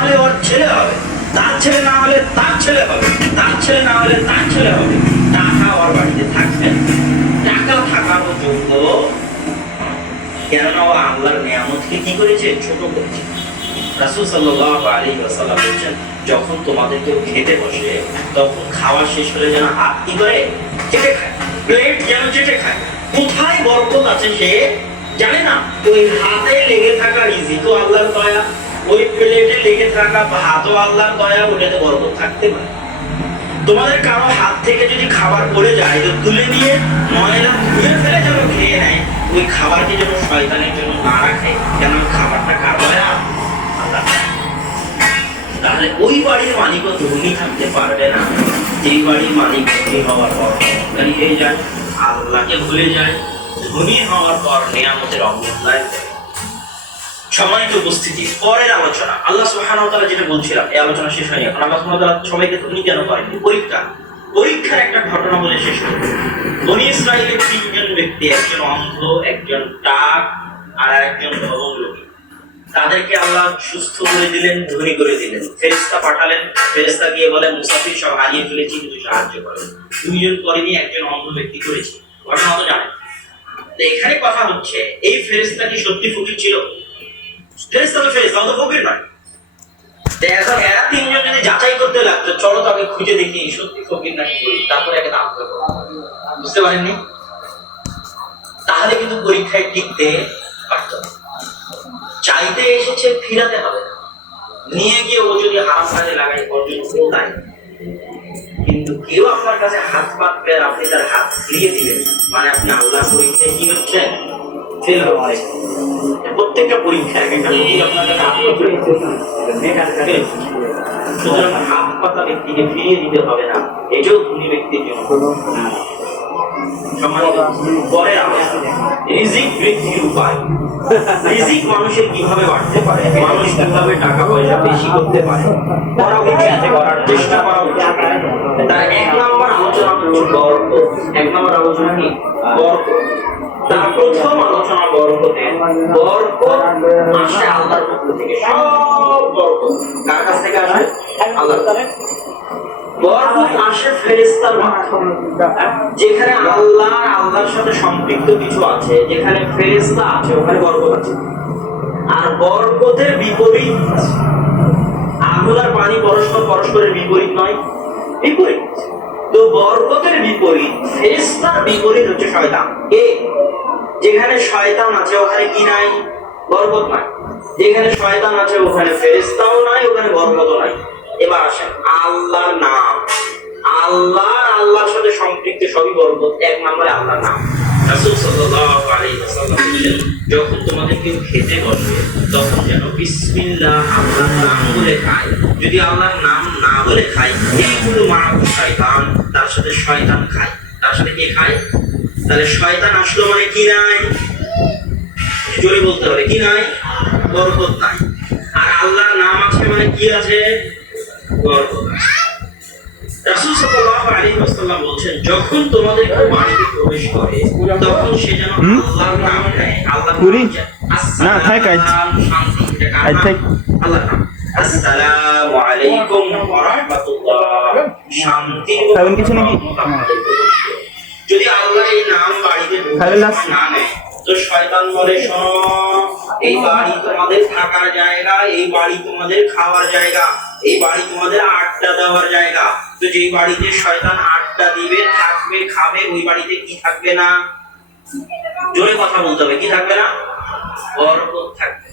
হলে ওর ছেলে হবে। তার ছেলে না হলে তার ছেলে হবে। তার ছেলে না হলে তার ছেলে হবে। টাকা ওর বাড়িতে থাকবে টাকা থাকারও যোগ্য ও আল্লাহর নিয়ামতকে কি করেছে? ছোট করেছে। রাসূল আলাইহি ওয়াসাল্লাম বলেছেন, যখন তোমাদের কেউ খেতে বসে, তখন খাওয়া শেষ হলে যেন হাত কি করে? চেটে খায়। প্লেট যেন চেটে খায়। কোথায় বরকত আছে সে জানে না। ওই হাতে লেগে থাকা রিজিকও আল্লাহর দয়া। ওই প্লেটে লেগে থাকা ভাতও আল্লাহর দয়া ওটাতে বরকত থাকতে পারে। তোমাদের কারও হাত থেকে যদি খাবার পড়ে যায়, তো তুলে নিয়ে ময়লা ধুয়ে ফেলে যেন খেয়ে নেয়, ওই খাবারকে যেন শয়তানের জন্য না রাখে, কেন ওই খাবারটা কার দয়া? আল্লাহ তাহলে ওই বাড়ির মালিকও ধনী থাকতে পারবে না। যেই বাড়ির মালিক ধনী হওয়ার পর হয়ে যায়, আল্লাহকে ভুলে যায়, ধনী হওয়ার পর নিয়ামতের অবস্থায় সম্মানিত উপস্থিতি, পরের আলোচনা। আল্লাহ ওয়া যেটা বলছিলাম, এই আলোচনা শেষ হয়নি এখন। আল্লাহ তাআলা সবাইকে ধনী কেন করেননি? পরীক্ষা। পরীক্ষার একটা ঘটনা বলে শেষ করব। বনি ইসরায়েলের তিনজন ব্যক্তি, একজন অন্ধ, একজন টাক আর একজন তাদেরকে আল্লাহ সুস্থ করে দিলেন, ধনী করে দিলেন। ফেরিস্তা পাঠালেন। ফেরেস্তা গিয়ে বলে মুসাফির সব হারিয়ে ফেলেছি, কিন্তু সাহায্য করেন দুইজন করেনি, একজন অন্ধ ব্যক্তি করেছে। ঘটনা তো জানেন। তো এখানে কথা হচ্ছে, এই ফেরেস্তা কি সত্যি ফকির ছিল? তো ও ফকির তো এরা তিনজন যদি যাচাই করতে লাগতো, চলো তাকে খুঁজে দেখি সত্যি ফকির নাকি তারপরে একে করব বুঝতে পারেননি? তাহলে কিন্তু পরীক্ষায় টিকতে পারতো। চাইতে এসেছে ফিরাতে হবে। নিয়ে গিয়ে ও যদি হারাম কাজে লাগাই অর্জন তাই কিন্তু কেউ আপনার কাছে হাত পাতবে আপনি তার হাত ফিরিয়ে দিবেন মানে আপনি আল্লাহ পরীক্ষায় কি হচ্ছে ফেল হচ্ছে প্রত্যেকটা পরীক্ষা সুতরাং ব্যক্তিকে ফিরিয়ে দিতে হবে না। এটাও ধনী ব্যক্তির জন্য। উপায়। মানুষের কীভাবে বাড়তে পারে? মানুষ কীভাবে টাকা পয়সা বেশি করতে পারে? করার চেষ্টা করা উচিত। এক নম্বর আলোচনা কি? তার প্রথম আলোচনা বরকতে বরকত আসে আল্লাহর পক্ষ থেকে সব বরকত কার কাছ থেকে আসে? থেকে। বরকত আসে ফেরেশতার মাধ্যমে। যেখানে আল্লাহ, আল্লাহর সাথে সম্পৃক্ত কিছু আছে, যেখানে ফেরেশতা আছে, ওখানে বরকত আছে। আর বরকতের বিপরীত। আগুন আর পানি পরস্পর পরস্পরের বিপরীত নয়। বিপরীত। তো বরকতের বিপরীত ফেরেস্তার বিপরীত হচ্ছে শয়তান। এ যেখানে শয়তান আছে, ওখানে কি নাই? বরকত নাই। যেখানে শয়তান আছে, ওখানে ফেরেস্তাও নাই, ওখানে বরকতও নাই। এবার আসেন, আল্লাহর নাম। আল্লাহ আল্লাহর সাথে সম্পৃক্ত সবই বরকত, এক নম্বরে আল্লাহর নাম। রাসূল সাল্লাল্লাহু আলাইহি ওয়াসাল্লাম যখন তোমাদের কেউ খেতে বসে তখন যেন বিসমিল্লাহ আল্লাহর নাম বলে খায়। যদি আল্লাহর নাম না বলে খায় এইগুলো মানব শয়তান তার সাথে শয়তান খায়। তার সাথে কে খায়? তাহলে শয়তান আসলো মানে কি নাই? জোরে বলতে হবে, কি নাই? বরকত নাই। আর আল্লাহর নাম আছে মানে কি আছে? বরকত আছে। রাসূল সাল্লাল্লাহু আলাইহি ওয়াসাল্লাম বলছেন যখন তোমাদের কেউ বাড়িতে প্রবেশ করে তখন সে যেন আল্লাহর নাম নেয় আল্লাহর পুরি? না, থাক, কার আজ থাক। আল্লাহর নাম আসসালামু আলাইকুম ওয়া রাহমাতুল্লাহ শান্তি খাবেন কিছু নাকি? প্রবেশ। যদি আল্লাহ এই নাম বাড়িতে? সময় না নেয় তো শয়তান বলে শোনো এই বাড়ি তোমাদের থাকার জায়গা এই বাড়ি তোমাদের খাওয়ার জায়গা এই বাড়ি তোমাদের আড্ডা দেওয়ার জায়গা। তো যেই বাড়িতে শয়তান আটটা দিবে, থাকবে, খাবে, ওই বাড়িতে কি থাকবে না? জোরে কথা বলতে হবে, কি থাকবে না? বরকত থাকবে।